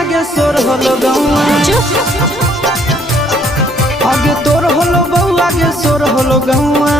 आगे सोर हलो गौआ आगे तोर हलो बऊ आगे सोर हलो गौआ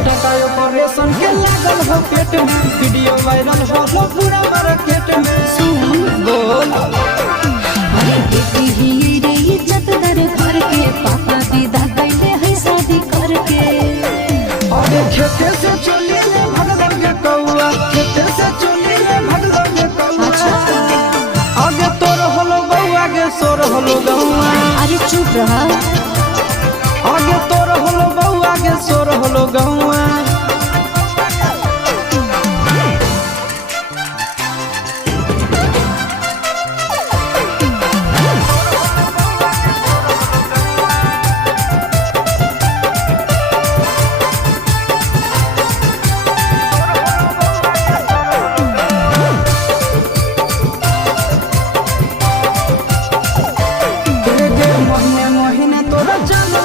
के लागल हो पेट में वीडियो वायरल हो पूरा मार्केट में बोल अरे बेटी ही रे इज्जतदार घर के पापा विदा कैले है शादी करके अरे खेते से चली ले भगदड़ के कौआ खेते से चली ले भगदड़ के कौआ आगे तोर हलो बऊ आगे सोर हलो गौआ अरे चुप रहा आगे तोर हलो बऊ आगे सोर हलो गौआ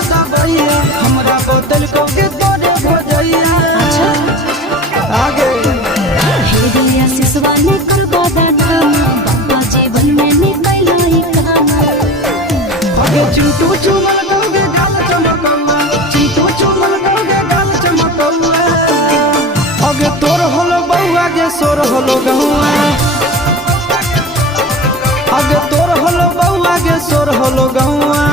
हमरा बोतल को के तोरे भजैया आगे हेरिया सिसवा ने करबा नाम बाबा जीवन में निकलाई काम आगे चिंटू चुमल गौगे गाल चमकौआ चिंटू चुमल गौगे गाल चमकौआ आगे तोर हलो बऊ आगे सोर हलो गौआ आगे तोर हलो बऊ आगे सोर हलो गौआ